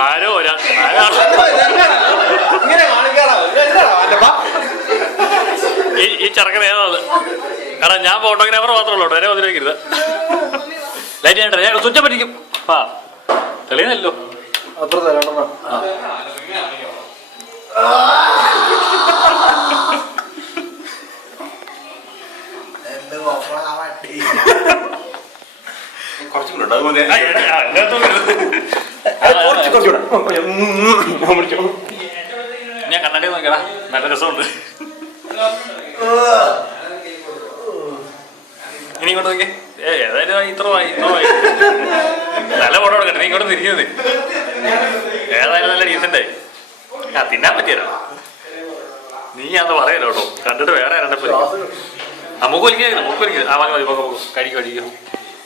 ആരോ ഒരാൾ ഈ ചെറുക്കൻ ഏതാണ്? കാരണം ഞാൻ ഫോട്ടോഗ്രാഫർ മാത്രമല്ലോ വരെ വന്നിരിക്കരുത്. ലൈറ്റ് ഞാൻ സ്വിച്ച് പറ്റിക്കും. ആ തെളിയുന്നല്ലോ. ഞാൻ കണ്ണാടി നോക്കടാ, നല്ല രസമുണ്ട്. ഇനി ഇങ്ങോട്ട് നോക്കിയേ. ഏതായാലും ഇത്രമായി നല്ല ഫോട്ടോ എടുക്കട്ടെ. നീ ഇങ്ങോട്ട് തിരിക്കുന്നത് ഏതായാലും നല്ല ഡീസൻ്റായി. തിന്നാൻ പറ്റിയല്ലോ. നീ അന്ന് പറയല്ലോ കേട്ടോ. കണ്ടിട്ട് വേറെ കണ്ടപ്പോ മൂക്ക് വലിക്കുക. ആ മതി കഴിക്കും.